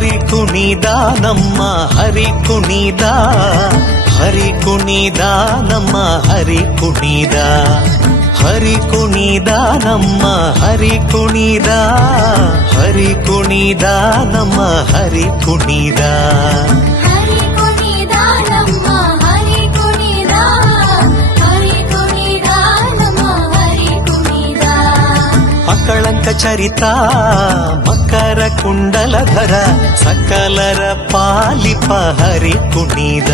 ಹರಿ ಕುಣಿದ ನಮ್ಮ ಹರಿ ಕುಣಿದ ಹರಿ ಕುಣಿದ ನಮ್ಮ ಹರಿ ಕುಣಿದ ಹರಿ ಕುಣಿದ ನಮ್ಮ ಹರಿ ಕುಣಿದ ಹರಿ ಕುಣಿದ ನಮ್ಮ ಹರಿ ಕುಣಿದ ಹರಿ ಕುಣಿದ ನಮ್ಮ ಹರಿ ಕುಣಿದ ಹರಿ ಕುಣಿದ ನಮ್ಮ ಹರಿ ಕುಣಿದ ಅಕಳಂಕ ಚರಿತ ಮಕರ ಕುಂಡಲಧರ ಸಕಲರ ಪಾಲಿಪ ಹರಿ ಕುಣಿದ